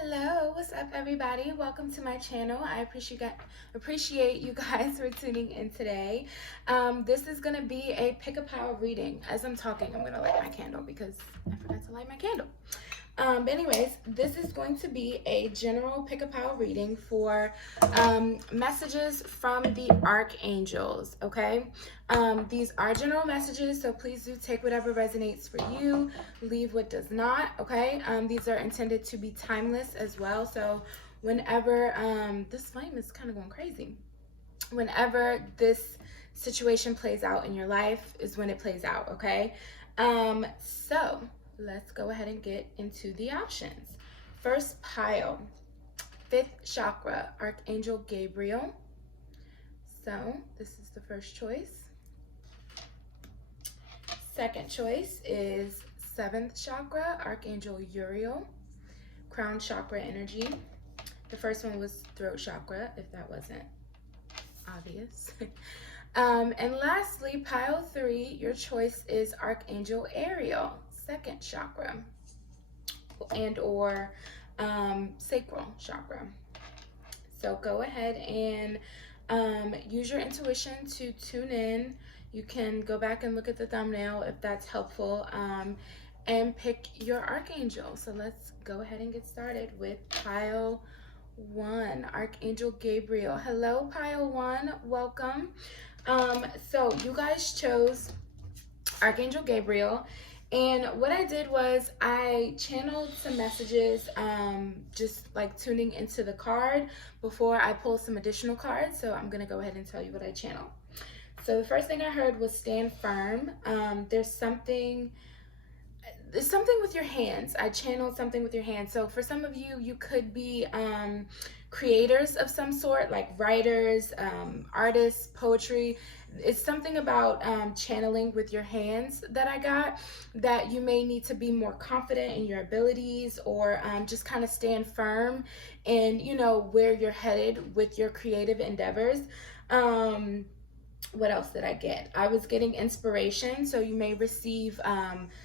Hello, what's up everybody? Welcome to my channel. I appreciate you guys for tuning in today. This is going to be a pick a power reading. As I'm talking, I'm going to light my candle because I forgot to light my candle. But anyways, this is going to be a general pick a power reading for messages from the archangels, okay? These are general messages, so please do take whatever resonates for you, leave what does not, okay? These are intended to be timeless as well, so whenever, this flame is kind of going crazy. Whenever this situation plays out in your life is when it plays out, okay? So let's go ahead and get into the options. First pile, 5th chakra, Archangel Gabriel. So this is the first choice. Second choice is 7th chakra, Archangel Uriel, crown chakra energy. The first one was throat chakra, if that wasn't obvious. And lastly, pile 3, your choice is Archangel Ariel, 2nd chakra, and or sacral chakra. So go ahead and use your intuition to tune in. You can go back and look at the thumbnail if that's helpful, and pick your archangel. So let's go ahead and get started with pile 1, Archangel Gabriel. Hello, pile 1, welcome. So you guys chose Archangel Gabriel, and what I did was I channeled some messages, just like tuning into the card before I pulled some additional cards. So I'm gonna go ahead and tell you what I channeled. So the first thing I heard was stand firm. There's something with your hands. I channeled something with your hands. So for some of you, you could be creators of some sort, like writers, artists, poetry. It's something about channeling with your hands that I got, that you may need to be more confident in your abilities, or just kind of stand firm in, you know, where you're headed with your creative endeavors. What else did I get? I was getting inspiration, so you may receive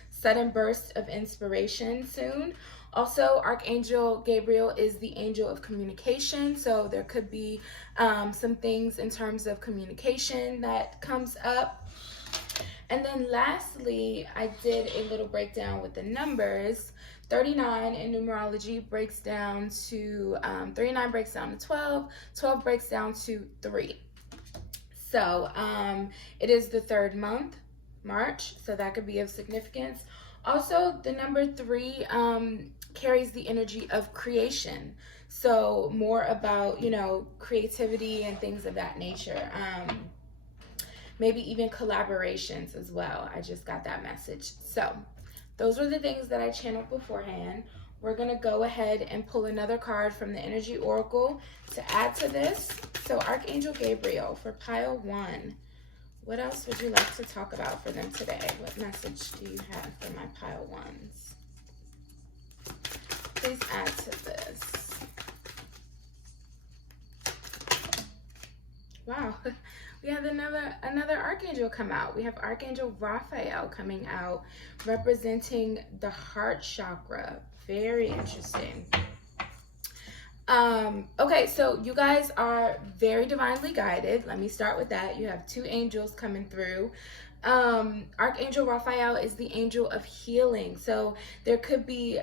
sudden bursts of inspiration soon. Also, Archangel Gabriel is the angel of communication, so there could be some things in terms of communication that comes up. And then lastly, I did a little breakdown with the numbers. 39 in numerology breaks down to 39 breaks down to 12, 12 breaks down to 3. So it is the 3rd month, March, so that could be of significance. Also, the number 3 carries the energy of creation. So more about, you know, creativity and things of that nature. Maybe even collaborations as well. I just got that message. So those were the things that I channeled beforehand. We're going to go ahead and pull another card from the Energy Oracle to add to this. So Archangel Gabriel for pile 1. What else would you like to talk about for them today? What message do you have for my pile 1s? Please add to this. Wow, we have another archangel come out. We have Archangel Raphael coming out, representing the heart chakra. Very interesting. Okay, so you guys are very divinely guided. Let me start with that. You have 2 angels coming through. Archangel Raphael is the angel of healing. So there could be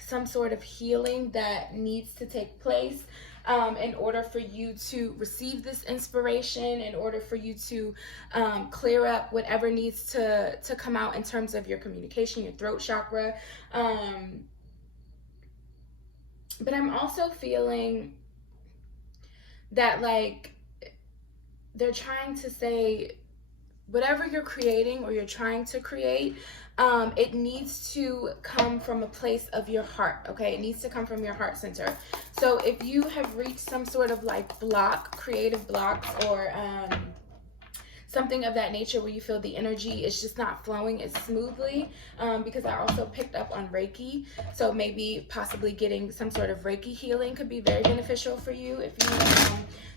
some sort of healing that needs to take place in order for you to receive this inspiration, in order for you to clear up whatever needs to come out in terms of your communication, your throat chakra. But I'm also feeling that, like, they're trying to say whatever you're creating or you're trying to create, it needs to come from a place of your heart, okay? It needs to come from your heart center. So if you have reached some sort of like block, creative blocks, or something of that nature where you feel the energy is just not flowing as smoothly, because I also picked up on Reiki, so maybe possibly getting some sort of Reiki healing could be very beneficial for you if you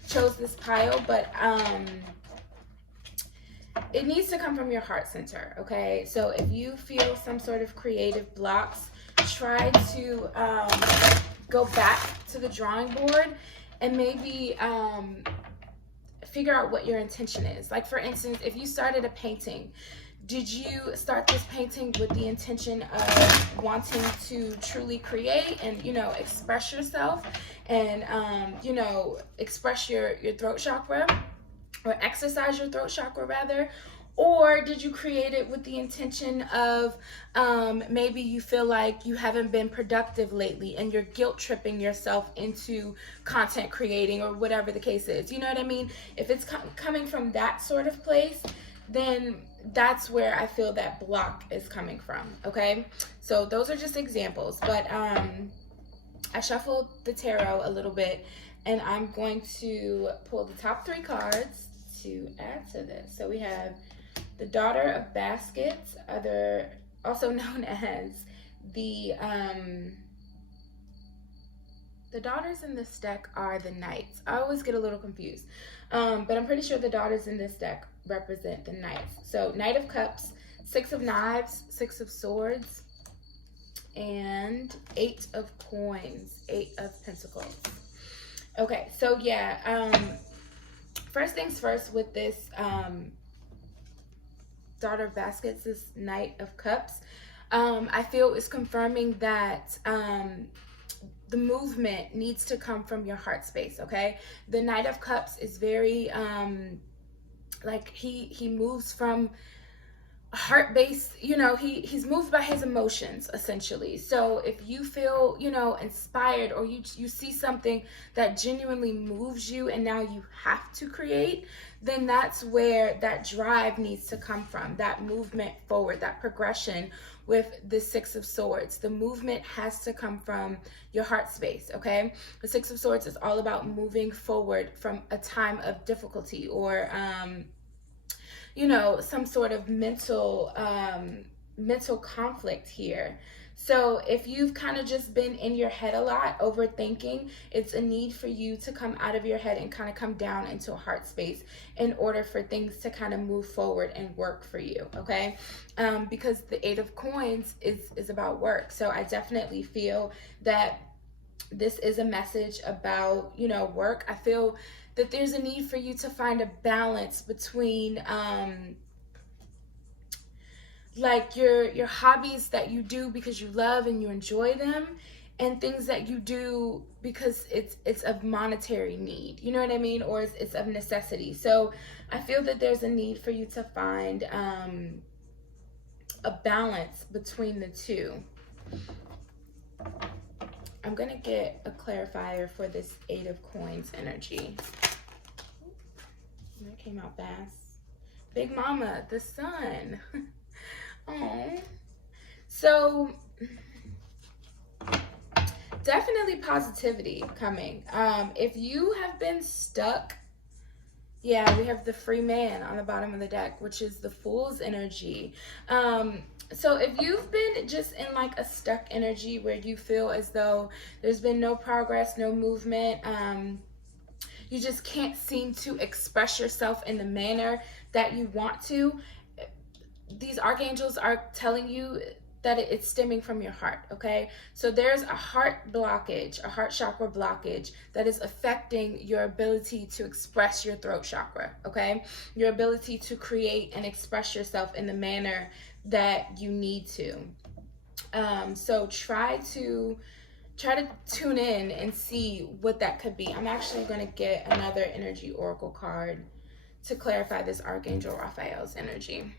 chose this pile. But it needs to come from your heart center, okay? So if you feel some sort of creative blocks try to go back to the drawing board and maybe figure out what your intention is. Like, for instance, if you started a painting, did you start this painting with the intention of wanting to truly create and, you know, express yourself and, you know, express your throat chakra, or exercise your throat chakra rather? Or did you create it with the intention of maybe you feel like you haven't been productive lately and you're guilt tripping yourself into content creating, or whatever the case is? You know what I mean? If it's coming from that sort of place, then that's where I feel that block is coming from, okay? So those are just examples, but I shuffled the tarot a little bit, and I'm going to pull the top 3 cards to add to this. So we have the Daughter of Baskets, also known as the daughters in this deck are the Knights. I always get a little confused, but I'm pretty sure the daughters in this deck represent the Knights. So Knight of Cups, 6 of Knives, 6 of Swords, and 8 of Coins, 8 of Pentacles. Okay, so yeah, first things first with this Daughter of Baskets, this Knight of Cups, I feel is confirming that the movement needs to come from your heart space, okay? The Knight of Cups is very, like he moves from heart base, you know, he's moved by his emotions, essentially. So if you feel, you know, inspired, or you see something that genuinely moves you and now you have to create, then that's where that drive needs to come from, that movement forward, that progression. With the 6 of Swords, the movement has to come from your heart space, okay? The 6 of Swords is all about moving forward from a time of difficulty, or you know, some sort of mental conflict here. So if you've kind of just been in your head a lot, overthinking, it's a need for you to come out of your head and kind of come down into a heart space in order for things to kind of move forward and work for you, okay? Because the 8 of Coins is about work. So I definitely feel that this is a message about, you know, work. I feel that there's a need for you to find a balance between like your hobbies that you do because you love and you enjoy them, and things that you do because it's of monetary need, you know what I mean, or it's of necessity. So I feel that there's a need for you to find a balance between the two. I'm gonna get a clarifier for this 8 of Coins energy. That came out fast. Big Mama, the Sun. Oh, so definitely positivity coming. If you have been stuck, yeah, we have the Free Man on the bottom of the deck, which is the Fool's energy. So if you've been just in like a stuck energy where you feel as though there's been no progress, no movement, you just can't seem to express yourself in the manner that you want to, these archangels are telling you that it's stemming from your heart, okay? So there's a heart blockage, a heart chakra blockage that is affecting your ability to express your throat chakra, okay? Your ability to create and express yourself in the manner that you need to. So try to tune in and see what that could be. I'm actually going to get another energy oracle card to clarify this Archangel Raphael's energy.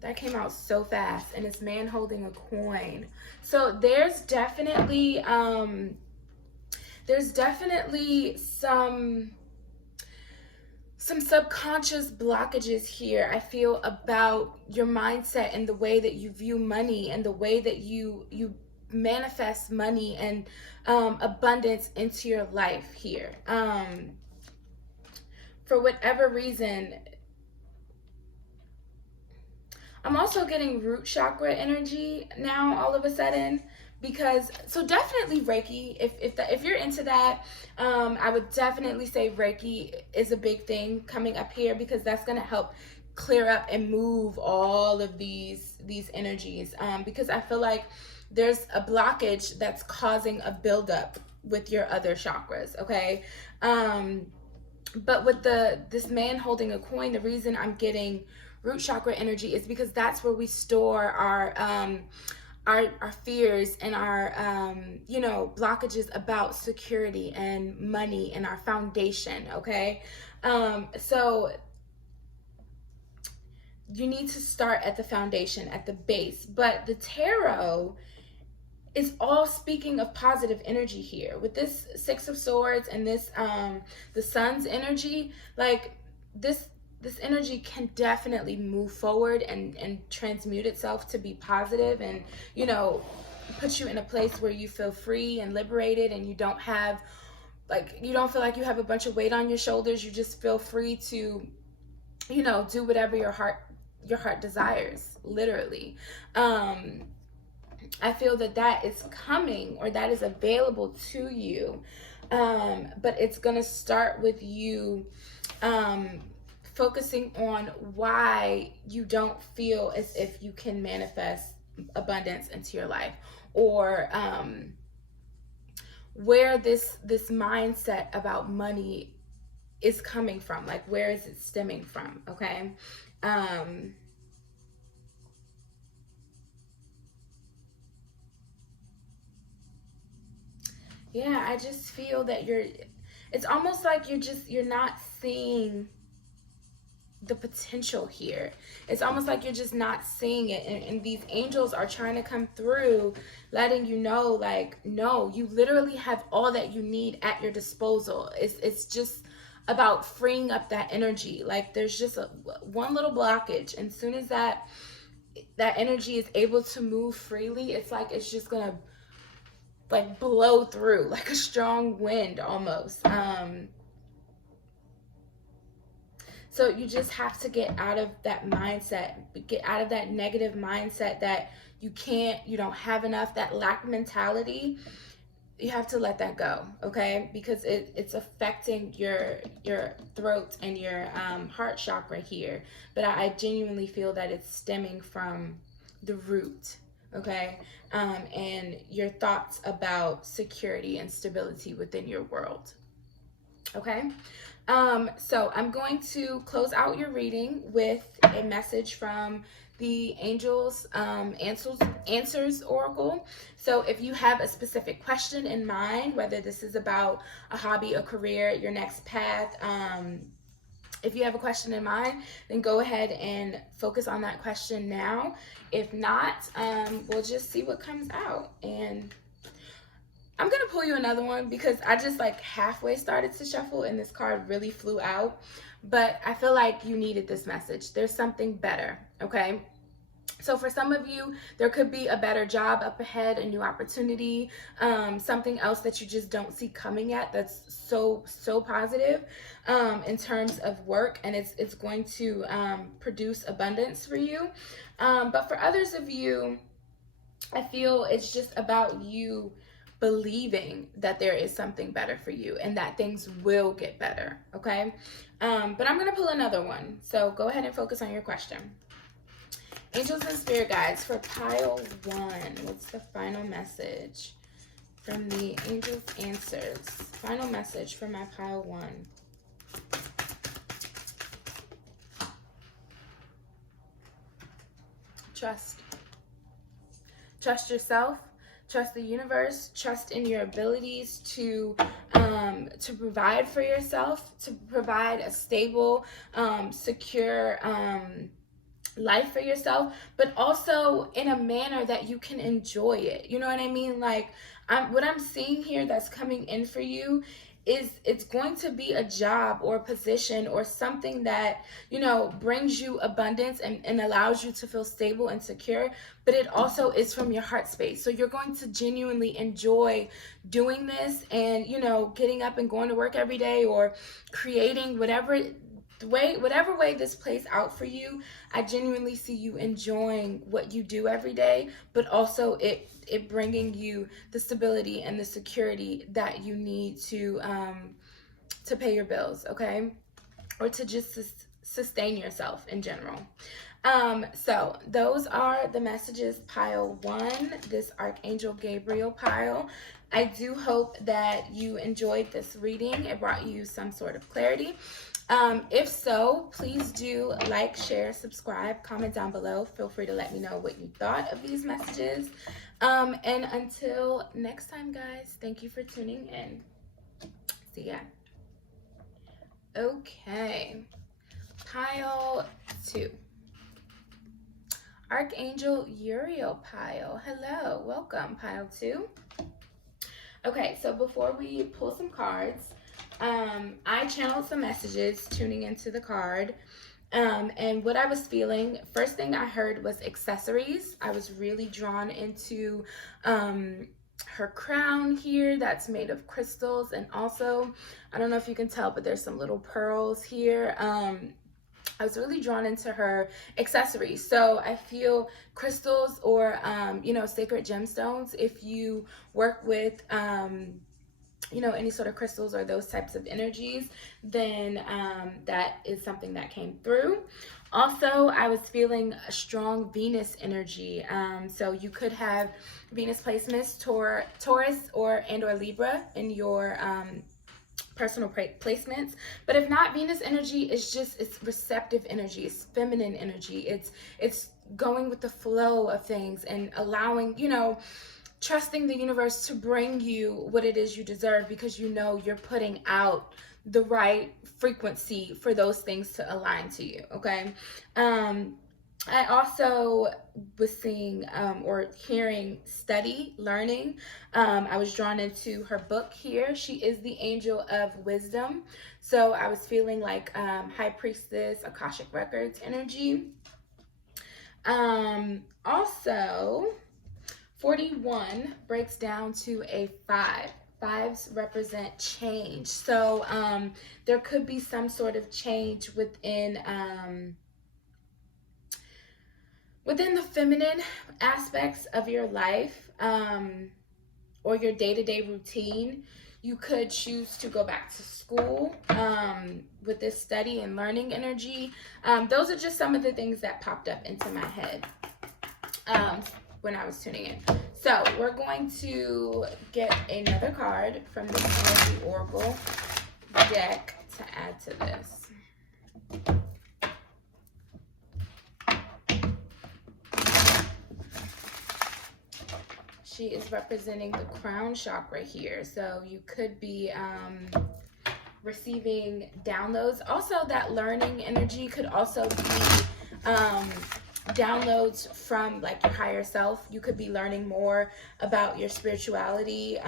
That came out so fast, and it's man holding a coin. So there's definitely some subconscious blockages here, I feel, about your mindset and the way that you view money and the way that you manifest money and abundance into your life here. For whatever reason, I'm also getting root chakra energy now all of a sudden, because, so definitely Reiki, if you're into that, I would definitely say Reiki is a big thing coming up here, because that's going to help clear up and move all of these energies, because I feel like there's a blockage that's causing a buildup with your other chakras, okay? But with this man holding a coin, the reason I'm getting root chakra energy is because that's where we store our fears and our blockages about security and money and our foundation, okay? So you need to start at the foundation, at the base. But the tarot is all speaking of positive energy here. With this Six of Swords and this the Sun's energy, like this energy can definitely move forward and transmute itself to be positive and, put you in a place where you feel free and liberated, and you don't feel like you have a bunch of weight on your shoulders. You just feel free to, do whatever your heart desires, literally. I feel that is coming, or that is available to you, but it's gonna start with you focusing on why you don't feel as if you can manifest abundance into your life, or where this mindset about money is coming from. Like, where is it stemming from? Okay. Yeah, I just feel that it's almost like you're not seeing the potential here. It's almost like you're just not seeing it. And these angels are trying to come through, letting you know, like, no, you literally have all that you need at your disposal. It's just about freeing up that energy. Like, there's just one little blockage. And as soon as that energy is able to move freely, it's like it's just gonna like blow through like a strong wind almost. So you just have to get out of that mindset, get out of that negative mindset that you don't have enough, that lack mentality. You have to let that go, okay? Because it's affecting your throat and your heart chakra here. But I genuinely feel that it's stemming from the root, okay? And your thoughts about security and stability within your world, okay? So I'm going to close out your reading with a message from the Angels Answers Oracle. So if you have a specific question in mind, whether this is about a hobby, a career, your next path, if you have a question in mind, then go ahead and focus on that question now. If not, we'll just see what comes out. And I'm going to pull you another one because I just like halfway started to shuffle and this card really flew out. But I feel like you needed this message. There's something better, okay? So for some of you, there could be a better job up ahead, a new opportunity, something else that you just don't see coming yet that's so positive in terms of work, and it's going to produce abundance for you. But for others of you, I feel it's just about you believing that there is something better for you and that things will get better, okay? But I'm going to pull another one. So go ahead and focus on your question. Angels and Spirit Guides for pile 1. What's the final message from the Angels Answers? Final message for my pile 1. Trust. Trust yourself. Trust the universe. Trust in your abilities to provide for yourself, to provide a stable, secure life for yourself, but also in a manner that you can enjoy it. You know what I mean? Like, what I'm seeing here that's coming in for you is it's going to be a job or a position or something that, brings you abundance and allows you to feel stable and secure, but it also is from your heart space. So you're going to genuinely enjoy doing this and, getting up and going to work every day or creating whatever way this plays out for you. I genuinely see you enjoying what you do every day, but also it bringing you the stability and the security that you need to pay your bills, okay? Or to just sustain yourself in general. So those are the messages, pile 1, this Archangel Gabriel pile. I do hope that you enjoyed this reading. It brought you some sort of clarity. If so, please do like, share, subscribe, comment down below. Feel free to let me know what you thought of these messages. And until next time, guys, thank you for tuning in. See ya. Okay, pile 2. Archangel Uriel pile. Hello, welcome, pile 2. Okay, so before we pull some cards, I channeled some messages tuning into the card. And what I was feeling, first thing I heard was accessories. I was really drawn into her crown here that's made of crystals, and also, I don't know if you can tell, but there's some little pearls here. I was really drawn into her accessories. So I feel crystals or, sacred gemstones, if you work with, any sort of crystals or those types of energies, then that is something that came through. Also, I was feeling a strong Venus energy. So you could have Venus placements, Taurus or Libra in your personal placements. But if not, Venus energy is just, it's receptive energy, it's feminine energy, it's going with the flow of things and allowing, trusting the universe to bring you what it is you deserve, because you're putting out the right frequency for those things to align to you. Okay. I also was seeing or hearing study, learning. I was drawn into her book here. She is the angel of wisdom. So I was feeling like High Priestess, Akashic Records energy. Also, 41 breaks down to a 5. 5s represent change. So there could be some sort of change within the feminine aspects of your life, or your day-to-day routine. You could choose to go back to school with this study and learning energy. Those are just some of the things that popped up into my head when I was tuning in. So we're going to get another card from the Energy Oracle deck to add to this. She is representing the crown chakra here. So you could be receiving downloads. Also, that learning energy could also be downloads from like your higher self. You could be learning more about your spirituality,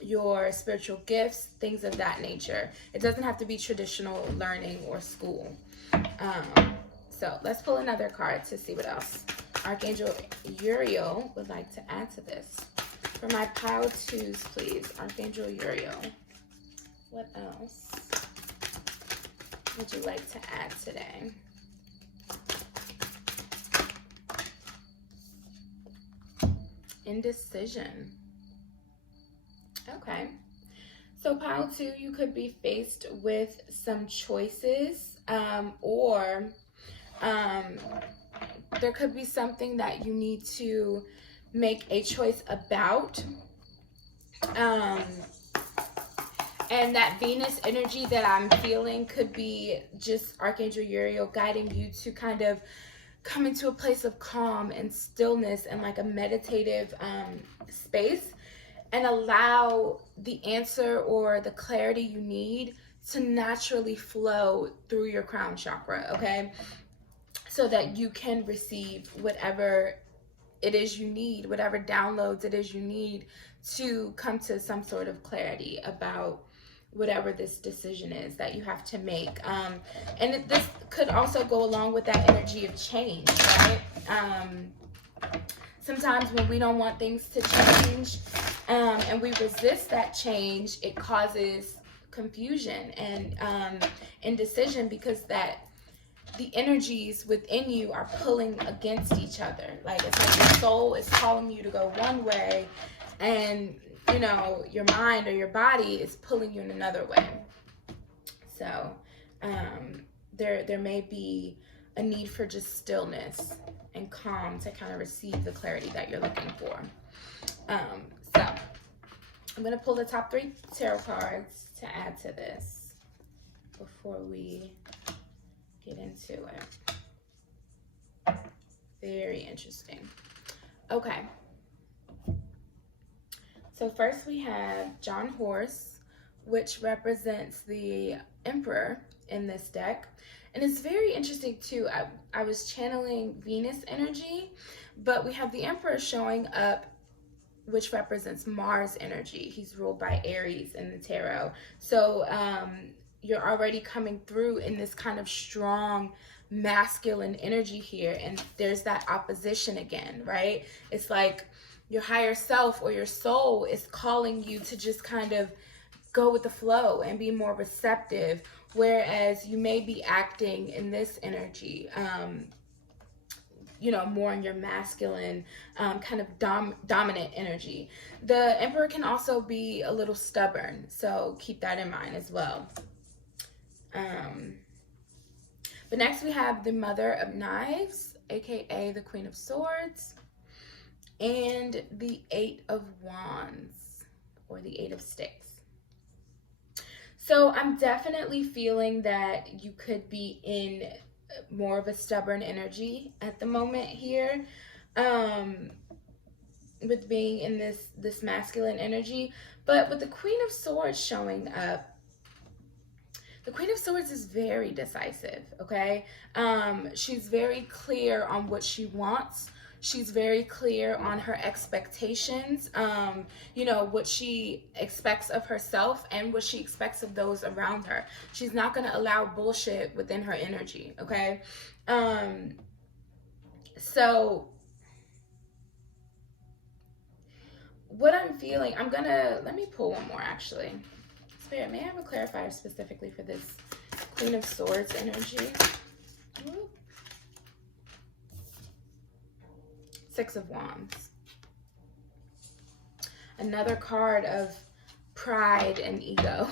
your spiritual gifts, things of that nature. It doesn't have to be traditional learning or school. So let's pull another card to see what else Archangel Uriel would like to add to this. For my pile 2s, please, Archangel Uriel. What else would you like to add today? Indecision. Okay. So pile 2, you could be faced with some choices, or there could be something that you need to make a choice about. And that Venus energy that I'm feeling could be just Archangel Uriel guiding you to kind of come into a place of calm and stillness and like a meditative space, and allow the answer or the clarity you need to naturally flow through your crown chakra, okay? So that you can receive whatever it is you need, whatever downloads it is you need to come to some sort of clarity about whatever this decision is that you have to make. And this could also go along with that energy of change, right? Sometimes when we don't want things to change, and we resist that change, it causes confusion and indecision, because the energies within you are pulling against each other. Like, it's like your soul is calling you to go one way, and your mind or your body is pulling you in another way. So there may be a need for just stillness and calm to kind of receive the clarity that you're looking for. So I'm going to pull the top 3 tarot cards to add to this before we get into it. Very interesting. Okay. So first we have John Horse, which represents the Emperor in this deck. And it's very interesting too. I was channeling Venus energy, but we have the Emperor showing up, which represents Mars energy. He's ruled by Aries in the tarot. So you're already coming through in this kind of strong masculine energy here. And there's that opposition again, right? It's like your higher self or your soul is calling you to just kind of go with the flow and be more receptive, whereas you may be acting in this energy, you know, more in your masculine, kind of dominant energy. The Emperor can also be a little stubborn, so keep that in mind as well. But next we have the Mother of Knives, aka the Queen of Swords, and the 8 of Wands, or the 8 of Sticks. So I'm definitely feeling that you could be in more of a stubborn energy at the moment here, with being in this masculine energy. But with the Queen of Swords showing up, the Queen of Swords is very decisive, okay? She's very clear on what she wants. She's very clear on her expectations, you know, what she expects of herself and what she expects of those around her. She's not going to allow bullshit within her energy, okay? So what I'm feeling, let me pull one more actually. Spirit, may I have a clarifier specifically for this Queen of Swords energy? Ooh. 6 of Wands. Another card of pride and ego.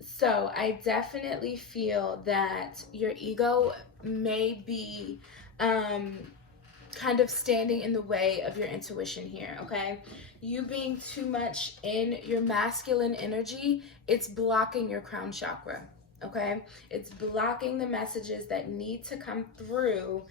So I definitely feel that your ego may be kind of standing in the way of your intuition here, okay? You being too much in your masculine energy, it's blocking your crown chakra, okay? It's blocking the messages that need to come through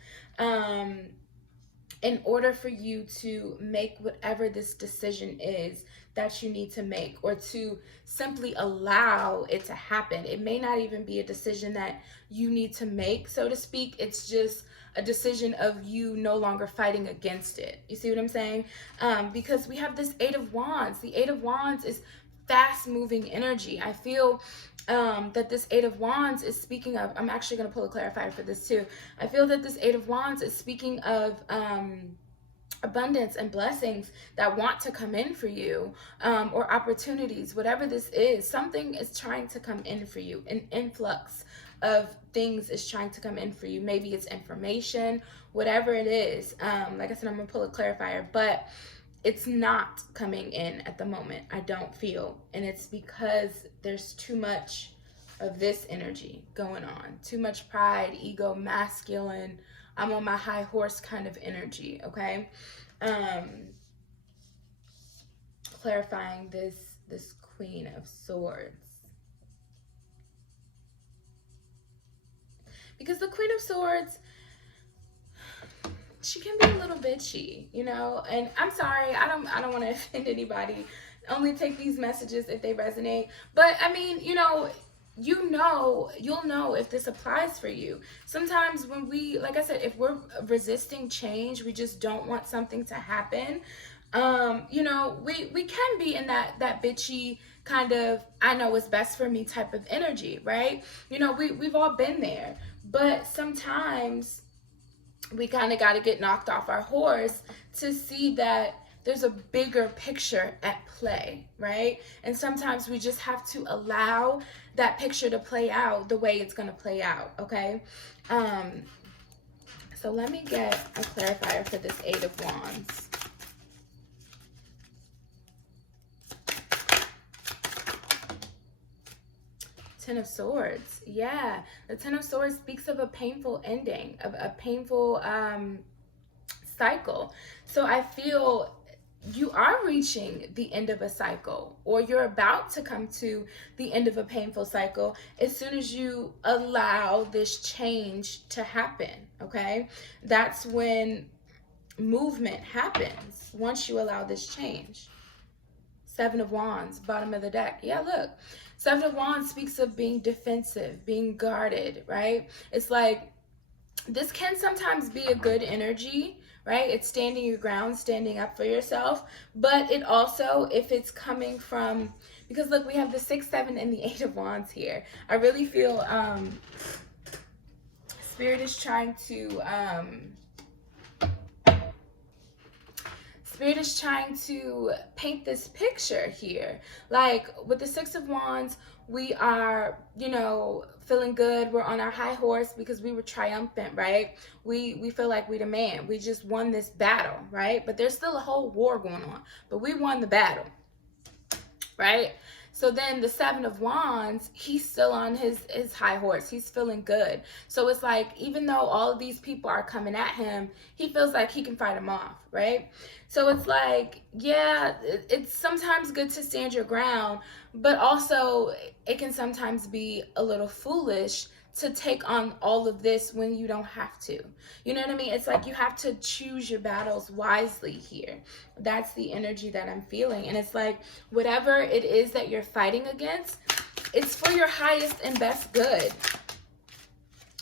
in order for you to make whatever this decision is that you need to make, or to simply allow it to happen. It may not even be a decision that you need to make, so to speak. It's just a decision of you no longer fighting against it. You see what I'm saying? Because we have this 8 of Wands. The 8 of Wands is fast-moving energy. I feel that this 8 of Wands is speaking of, I'm actually going to pull a clarifier for this too. I feel that this 8 of Wands is speaking of abundance and blessings that want to come in for you, or opportunities, whatever this is. Something is trying to come in for you. An influx of things is trying to come in for you. Maybe it's information, whatever it is. Like I said, I'm going to pull a clarifier, but it's not coming in at the moment, I don't feel. And it's because there's too much of this energy going on. Too much pride, ego, masculine, I'm on my high horse kind of energy, okay? Clarifying this Queen of Swords. Because the Queen of Swords, she can be a little bitchy, you know, and I'm sorry, I don't want to offend anybody. Only take these messages if they resonate. But I mean, you'll know if this applies for you. Sometimes when we, like I said, if we're resisting change, we just don't want something to happen. We can be in that bitchy kind of, I know what's best for me type of energy, right? We've all been there, but sometimes we kind of got to get knocked off our horse to see that there's a bigger picture at play, right? And sometimes we just have to allow that picture to play out the way it's going to play out, okay? So let me get a clarifier for this 8 of Wands. Ten of Swords. Yeah, the Ten of Swords speaks of a painful ending, of a painful cycle. So I feel you are reaching the end of a cycle, or you're about to come to the end of a painful cycle as soon as you allow this change to happen, okay? That's when movement happens, once you allow this change. Seven of Wands, bottom of the deck. Yeah, look. Seven of Wands speaks of being defensive, being guarded, right? It's like this can sometimes be a good energy, right? It's standing your ground, standing up for yourself. But it also, if it's coming from, because look, we have the 6, 7, and the 8 of Wands here. I really feel Spirit is trying to Spirit is trying to paint this picture here. Like with the 6 of Wands, we are, you know, feeling good. We're on our high horse because we were triumphant, right? We feel like we the man. We just won this battle, right? But there's still a whole war going on. But we won the battle, right? So then the 7 of Wands, he's still on his high horse. He's feeling good. So it's like, even though all of these people are coming at him, he feels like he can fight them off, right? So it's like, yeah, it's sometimes good to stand your ground, but also it can sometimes be a little foolish to take on all of this when you don't have to. You know what I mean? It's like you have to choose your battles wisely here. That's the energy that I'm feeling. And it's like whatever it is that you're fighting against, it's for your highest and best good.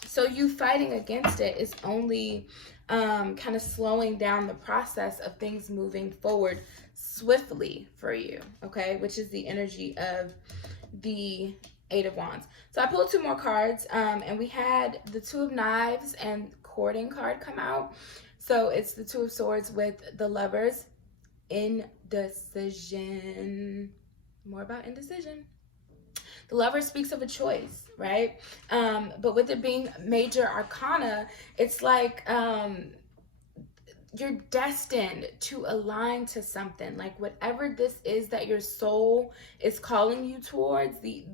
So you fighting against it is only kind of slowing down the process of things moving forward swiftly for you, okay? Which is the energy of the 8 of Wands. So I pulled 2 more cards, and we had the 2 of Knives and Courting card come out. So it's the 2 of Swords with the Lovers. Indecision. More about indecision. The Lover speaks of a choice, right? But with it being major arcana, it's like you're destined to align to something. Like whatever this is that your soul is calling you towards, the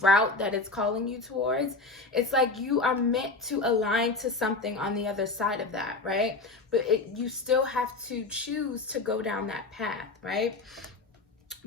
route that it's calling you towards, it's like you are meant to align to something on the other side of that, right? But you still have to choose to go down that path, right?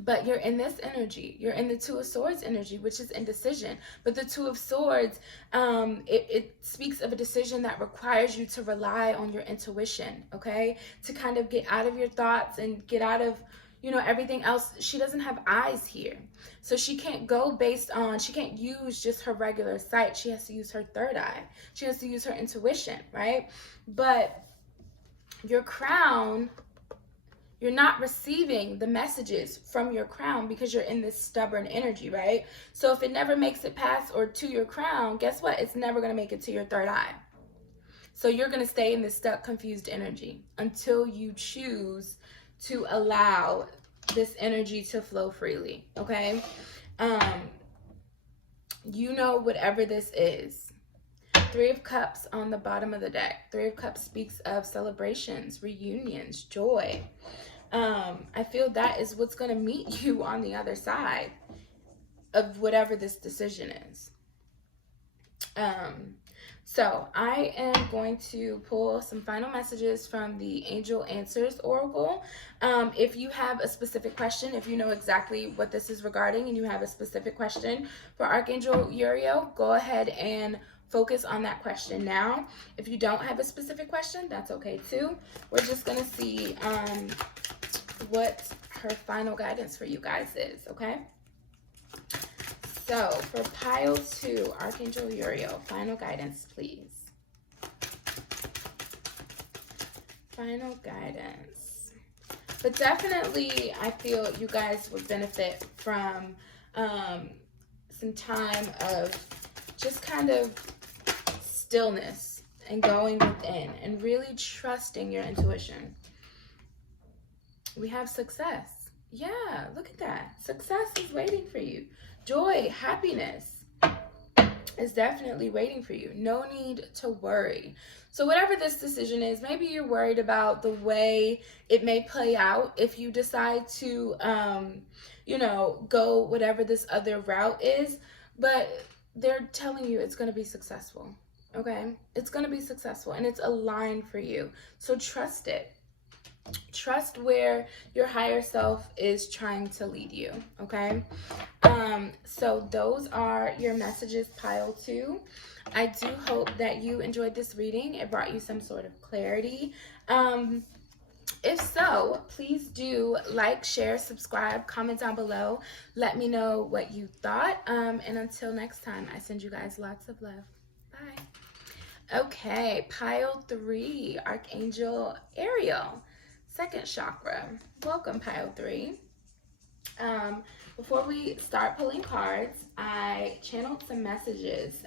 But you're in this energy. You're in the 2 of Swords energy, which is indecision. But the 2 of Swords, it speaks of a decision that requires you to rely on your intuition, okay? To kind of get out of your thoughts and get out of, you know, everything else. She doesn't have eyes here. So she can't go based on, she can't use just her regular sight. She has to use her third eye. She has to use her intuition, right? But your crown, you're not receiving the messages from your crown because you're in this stubborn energy, right? So if it never makes it past or to your crown, guess what? It's never going to make it to your third eye. So you're going to stay in this stuck, confused energy until you choose to allow this energy to flow freely, okay? You know, whatever this is. 3 of Cups on the bottom of the deck. 3 of Cups speaks of celebrations, reunions, joy. I feel that is what's going to meet you on the other side of whatever this decision is. So I am going to pull some final messages from the Angel Answers Oracle. If you have a specific question, if you know exactly what this is regarding and you have a specific question for Archangel Uriel, go ahead and focus on that question now. If you don't have a specific question, that's okay too. We're just going to see what her final guidance for you guys is, okay? So for pile 2, Archangel Uriel, final guidance, please. Final guidance. But definitely, I feel you guys would benefit from some time of just kind of stillness and going within and really trusting your intuition. We have success. Yeah, look at that. Success is waiting for you. Joy, happiness is definitely waiting for you. No need to worry. So whatever this decision is, maybe you're worried about the way it may play out if you decide to, you know, go whatever this other route is. but they're telling you it's going to be successful. Okay, it's going to be successful and it's aligned for you. So trust it. Trust where your higher self is trying to lead you. Okay, so those are your messages, pile 2. I do hope that you enjoyed this reading. It brought you some sort of clarity. If so, please do like, share, subscribe, comment down below. Let me know what you thought. And until next time, I send you guys lots of love. Bye. Okay, pile 3, Archangel Ariel, 2nd chakra. Welcome, pile 3. Before we start pulling cards, I channeled some messages,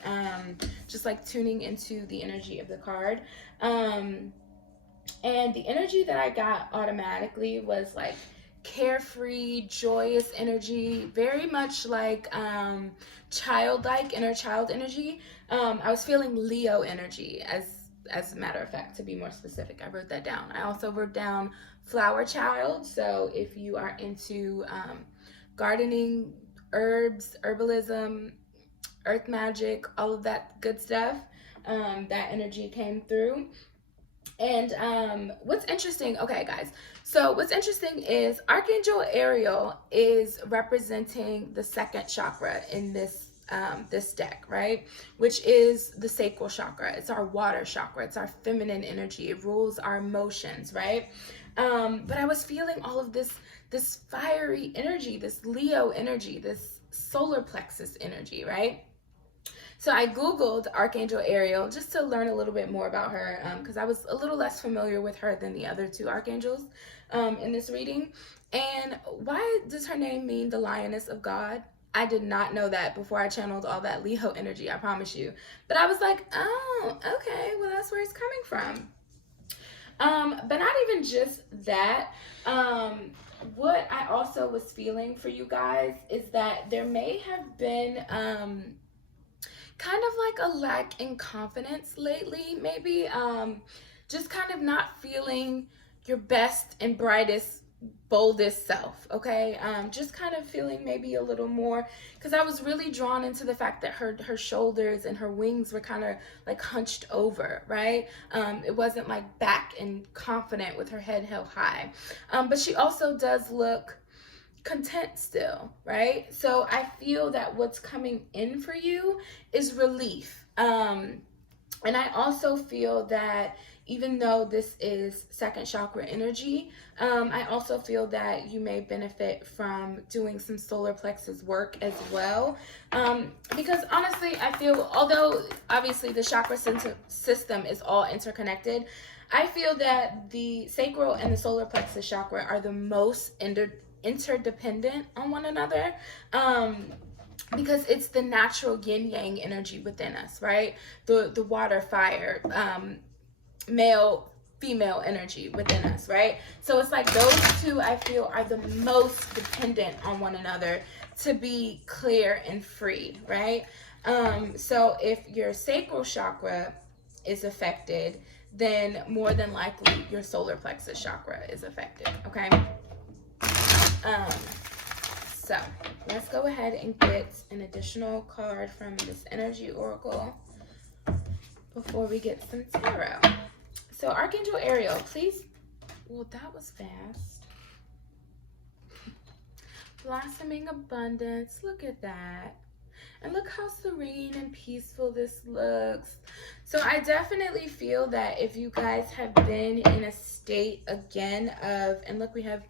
just like tuning into the energy of the card. And the energy that I got automatically was like carefree, joyous energy, very much like childlike, inner child energy. I was feeling Leo energy, as a matter of fact, to be more specific. I wrote that down. I also wrote down flower child. So if you are into gardening, herbs, herbalism, earth magic, all of that good stuff, that energy came through. And what's interesting, okay guys, so what's interesting is Archangel Ariel is representing the 2nd chakra in this this deck, right? Which is the sacral chakra. It's our water chakra. It's our feminine energy. It rules our emotions, right? But I was feeling all of this fiery energy, this Leo energy, this solar plexus energy, right? So I Googled Archangel Ariel just to learn a little bit more about her, because I was a little less familiar with her than the other 2 archangels in this reading. And why does her name mean the Lioness of God? I did not know that before I channeled all that Leo energy, I promise you. But I was like, oh, okay, well, that's where it's coming from. But not even just that. What I also was feeling for you guys is that there may have been kind of like a lack in confidence lately, maybe just kind of not feeling your best and brightest, boldest self, okay? Just kind of feeling maybe a little more, because I was really drawn into the fact that her shoulders and her wings were kind of like hunched over, right? It wasn't like back and confident with her head held high. But she also does look content still, right? So I feel that what's coming in for you is relief. And I also feel that even though this is 2nd chakra energy, I also feel that you may benefit from doing some solar plexus work as well. Because honestly, I feel, although obviously the chakra system is all interconnected, I feel that the sacral and the solar plexus chakra are the most interdependent on one another, because it's the natural yin yang energy within us, right? The water fire, male female energy within us, right? So it's like those 2 I feel are the most dependent on one another to be clear and free, right? So if your sacral chakra is affected, then more than likely your solar plexus chakra is affected, okay? So let's go ahead and get an additional card from this energy oracle before we get some tarot. So Archangel Ariel, please. Well, that was fast. Blossoming abundance. Look at that. And look how serene and peaceful this looks. So I definitely feel that if you guys have been in a state again of, and look, we have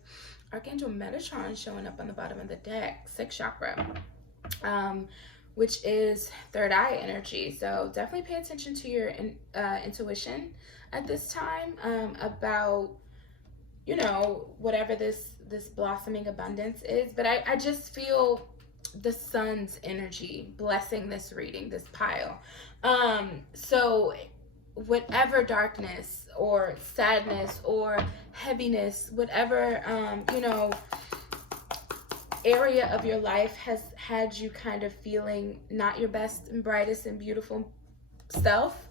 Archangel Metatron showing up on the bottom of the deck, 6th chakra, which is 3rd eye energy. So definitely pay attention to your intuition at this time, about, you know, whatever this blossoming abundance is. But I just feel the sun's energy blessing this reading, this pile. So whatever darkness or sadness or heaviness, whatever, you know, area of your life has had you kind of feeling not your best and brightest and beautiful self,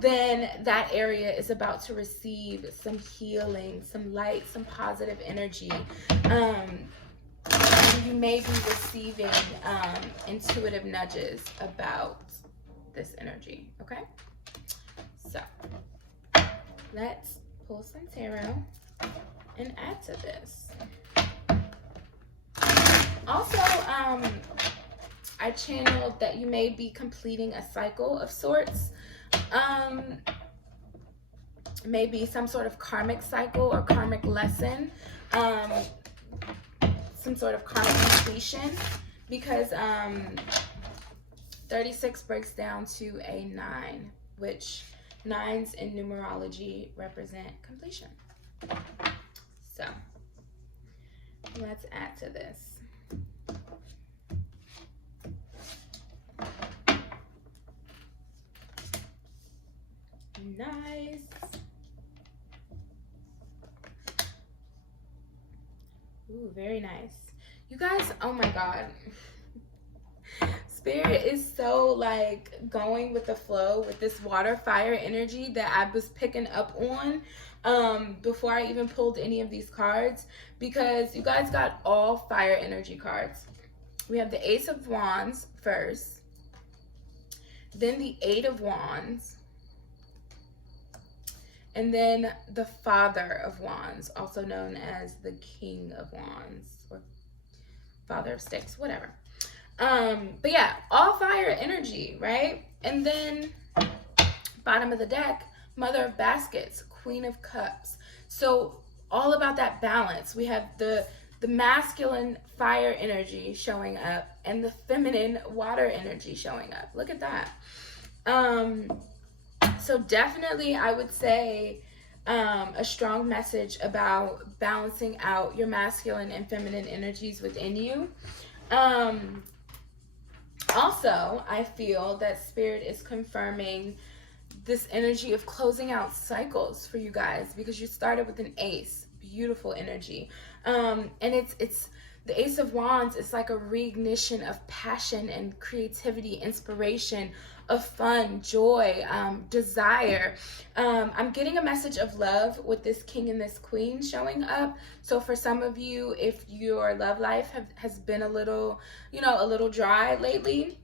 then that area is about to receive some healing, some light, some positive energy. And you may be receiving intuitive nudges about this energy, okay? So let's pull some tarot and add to this. Also, I channeled that you may be completing a cycle of sorts. Maybe some sort of karmic cycle or karmic lesson. Some sort of karmic completion. Because 36 breaks down to a 9, which 9s in numerology represent completion. So let's add to this. Nice. Ooh, very nice. You guys, oh my God. Spirit is so like going with the flow with this water fire energy that I was picking up on before I even pulled any of these cards, because you guys got all fire energy cards. We have the Ace of Wands first, then the Eight of Wands, and then the Father of Wands, also known as the King of Wands or Father of Sticks, whatever. But yeah, all fire energy, right? And then bottom of the deck, Mother of Baskets, Queen of Cups. So all about that balance. We have the masculine fire energy showing up and the feminine water energy showing up. Look at that. So definitely I would say a strong message about balancing out your masculine and feminine energies within you. Also, I feel that Spirit is confirming this energy of closing out cycles for you guys, because you started with an ace. Beautiful energy. And it's the Ace of Wands is like a reignition of passion and creativity, inspiration, of fun, joy, desire. I'm getting a message of love with this King and this Queen showing up. So for some of you, if your love life has been a little, a little dry lately,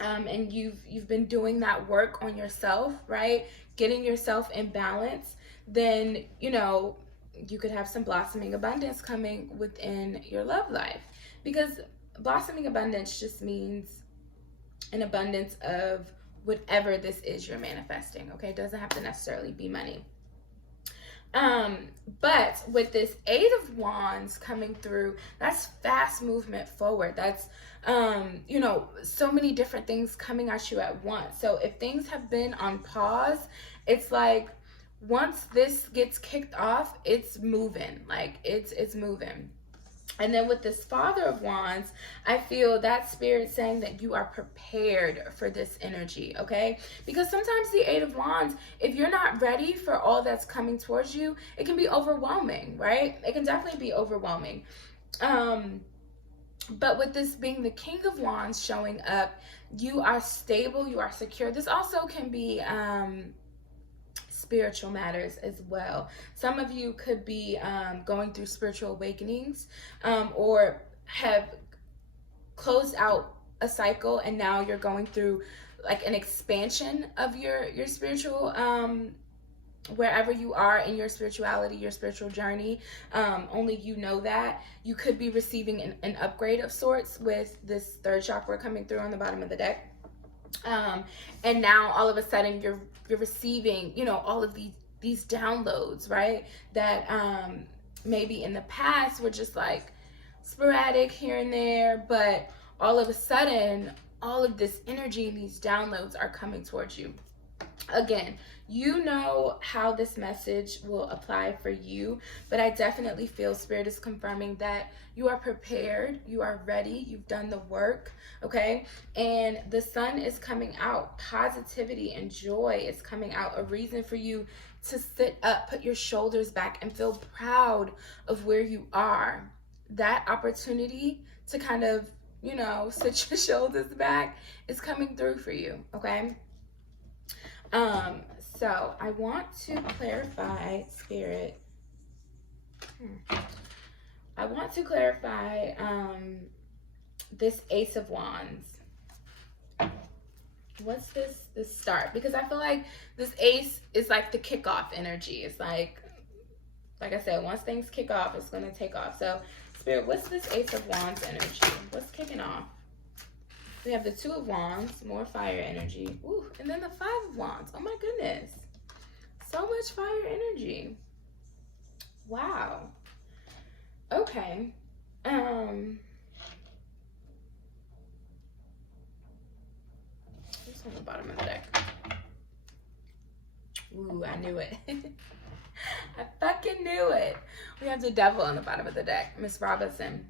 and you've been doing that work on yourself, right? Getting yourself in balance, then, you could have some blossoming abundance coming within your love life, because blossoming abundance just means an abundance of whatever this is you're manifesting, okay? It doesn't have to necessarily be money. But with this Eight of Wands coming through, that's fast movement forward. That's, so many different things coming at you at once. So if things have been on pause, it's like, once this gets kicked off, it's moving, like it's moving. And then with this Father of Wands, I feel that Spirit saying that you are prepared for this energy, okay? Because sometimes the Eight of Wands, if you're not ready for all that's coming towards you, it can be overwhelming, right? It can definitely be overwhelming. But with this being the King of Wands showing up, you are stable, you are secure. This also can be spiritual matters as well. Some of you could be going through spiritual awakenings, or have closed out a cycle and now you're going through like an expansion of your spiritual, wherever you are in your spirituality, your spiritual journey. Only you know that. You could be receiving an upgrade of sorts with this third chakra coming through on the bottom of the deck. And now all of a sudden you're receiving, all of these downloads, right? That maybe in the past were just like sporadic here and there, but all of a sudden, all of this energy and these downloads are coming towards you. Again, you know how this message will apply for you, but I definitely feel Spirit is confirming that you are prepared, you are ready, you've done the work, okay? And the sun is coming out. Positivity and joy is coming out. A reason for you to sit up, put your shoulders back, and feel proud of where you are. That opportunity to kind of, sit your shoulders back is coming through for you, okay? So I want to clarify, Spirit, I want to clarify this Ace of Wands. What's this start? Because I feel like this ace is like the kickoff energy. It's like I said, once things kick off, it's going to take off. So, Spirit, what's this Ace of Wands energy? What's kicking off? We have the Two of Wands, more fire energy. Ooh, and then the Five of Wands. Oh my goodness. So much fire energy. Wow. Okay. What's on the bottom of the deck? Ooh, I knew it. I fucking knew it. We have the Devil on the bottom of the deck, Miss Robinson.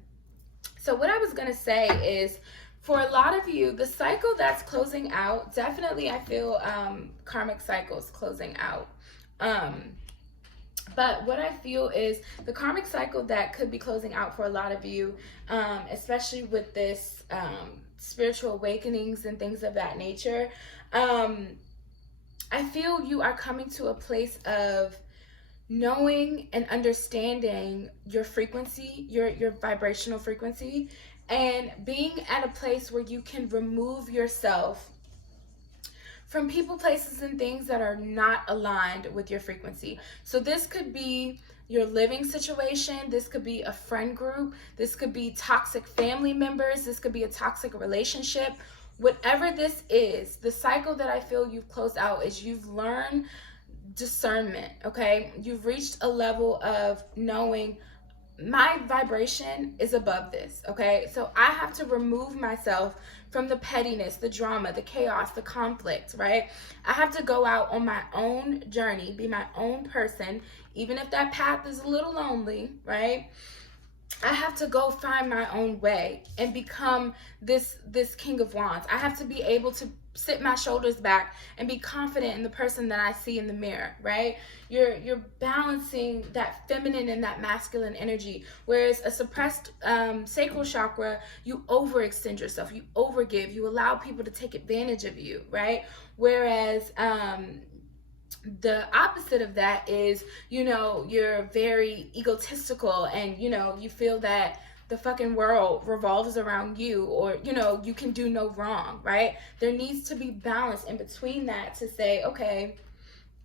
So what I was going to say is, for a lot of you, the cycle that's closing out, definitely I feel karmic cycles closing out. But what I feel is the karmic cycle that could be closing out for a lot of you, especially with this spiritual awakenings and things of that nature, I feel you are coming to a place of knowing and understanding your frequency, your vibrational frequency, and being at a place where you can remove yourself from people, places, and things that are not aligned with your frequency. So this could be your living situation, this could be a friend group, this could be toxic family members, this could be a toxic relationship. Whatever this is, the cycle that I feel you've closed out is you've learned discernment, okay? You've reached a level of knowing my vibration is above this, okay? So I have to remove myself from the pettiness, the drama, the chaos, the conflict, right? I have to go out on my own journey, be my own person, even if that path is a little lonely, right? I have to go find my own way and become this King of Wands. I have to be able to sit my shoulders back and be confident in the person that I see in the mirror, right? You're balancing that feminine and that masculine energy. Whereas a suppressed sacral chakra, you overextend yourself, you overgive, you allow people to take advantage of you, right? Whereas the opposite of that is, you know, you're very egotistical and, you know, you feel that the fucking world revolves around you, or, you know, you can do no wrong, right? There needs to be balance in between that to say, okay,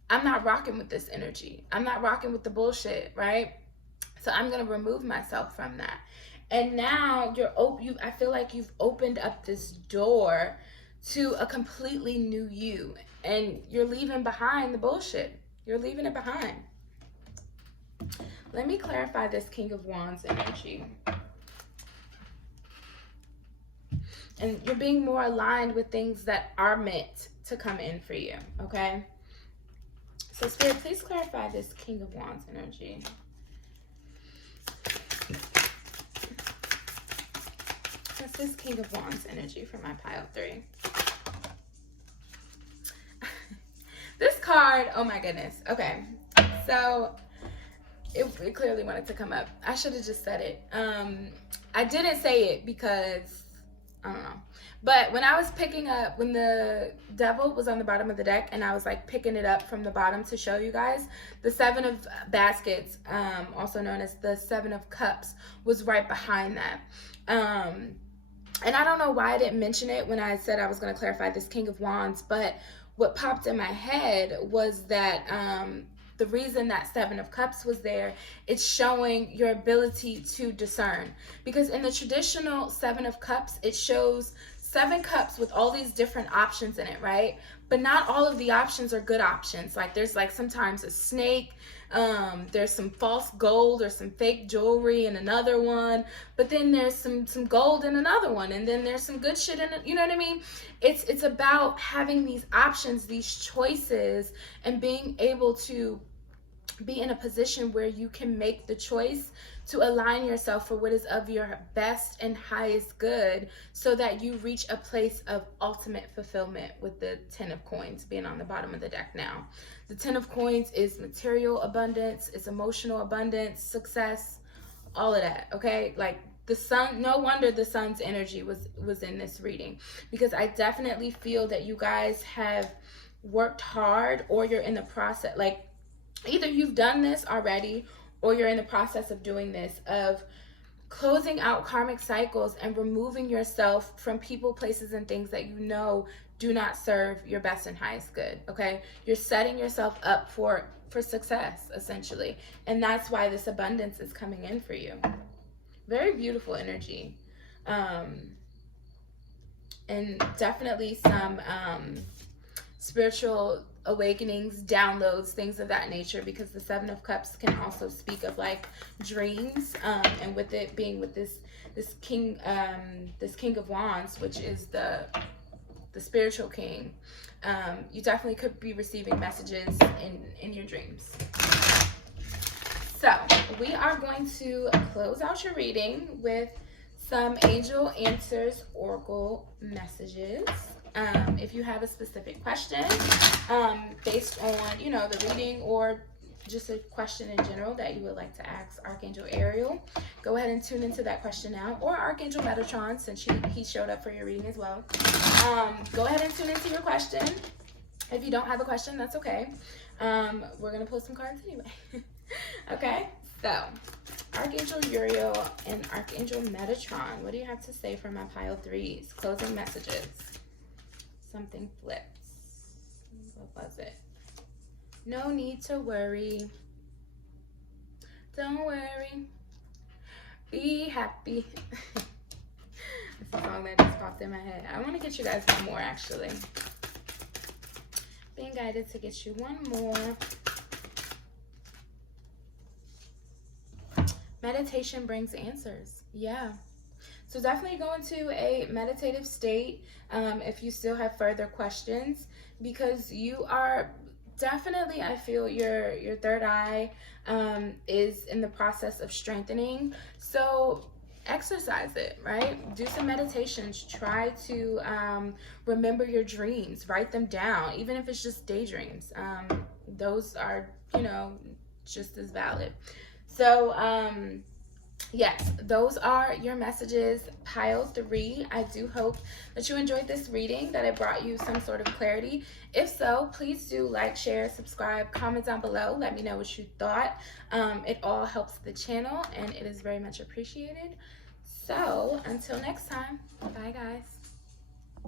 I'm not rocking with this energy. I'm not rocking with the bullshit, right? So I'm going to remove myself from that. And now I feel like you've opened up this door to a completely new you, and you're leaving behind the bullshit. You're leaving it behind. Let me clarify this King of Wands energy. And you're being more aligned with things that are meant to come in for you, okay? So Spirit, please clarify this King of Wands energy. What's this King of Wands energy for my pile 3? This card, oh my goodness. Okay, so it clearly wanted to come up. I should have just said it. I didn't say it because, I don't know. But when I was picking up, when the Devil was on the bottom of the deck and I was like picking it up from the bottom to show you guys, the 7 of Baskets, also known as the 7 of Cups, was right behind that. And I don't know why I didn't mention it when I said I was going to clarify this King of Wands, but what popped in my head was that the reason that 7 of Cups was there, it's showing your ability to discern. Because in the traditional 7 of Cups, it shows 7 cups with all these different options in it, right? But not all of the options are good options. Like there's like sometimes a snake, there's some false gold or some fake jewelry in another one, but then there's some gold in another one, and then there's some good shit in it, you know what I mean? It's about having these options, these choices, and being able to be in a position where you can make the choice to align yourself for what is of your best and highest good, so that you reach a place of ultimate fulfillment, with the 10 of Coins being on the bottom of the deck now. The 10 of Coins is material abundance, it's emotional abundance, success, all of that, okay? Like the sun, no wonder the sun's energy was in this reading, because I definitely feel that you guys have worked hard, or you're in the process, like either you've done this already or you're in the process of doing this, of closing out karmic cycles and removing yourself from people, places, and things that you know do not serve your best and highest good. Okay, you're setting yourself up for success, essentially, and that's why this abundance is coming in for you. Very beautiful energy, and definitely some spiritual awakenings, downloads, things of that nature, because the Seven of Cups can also speak of like dreams, and with it being with this king of Wands, which is the spiritual king, you definitely could be receiving messages in your dreams. So we are going to close out your reading with some angel answers, oracle messages. If you have a specific question based on, the reading, or just a question in general that you would like to ask Archangel Ariel, go ahead and tune into that question now, or Archangel Metatron, since he showed up for your reading as well. Go ahead and tune into your question. If you don't have a question, that's okay. We're going to pull some cards anyway. Okay, so Archangel Uriel and Archangel Metatron, what do you have to say for my pile threes? Closing messages. Something flips. What was it? No need to worry. Don't worry. Be happy. It's a song that just popped in my head. I want to get you guys one more, actually. Being guided to get you one more. Meditation brings answers. Yeah. So definitely go into a meditative state if you still have further questions, because you are definitely, I feel your third eye is in the process of strengthening. So exercise it, right? Do some meditations. Try to remember your dreams. Write them down, even if it's just daydreams. Those are, just as valid. So, yes, those are your messages, pile 3. I do hope that you enjoyed this reading, that it brought you some sort of clarity. If so, please do like, share, subscribe, comment down below. Let me know what you thought. It all helps the channel, and it is very much appreciated. So, until next time, bye guys.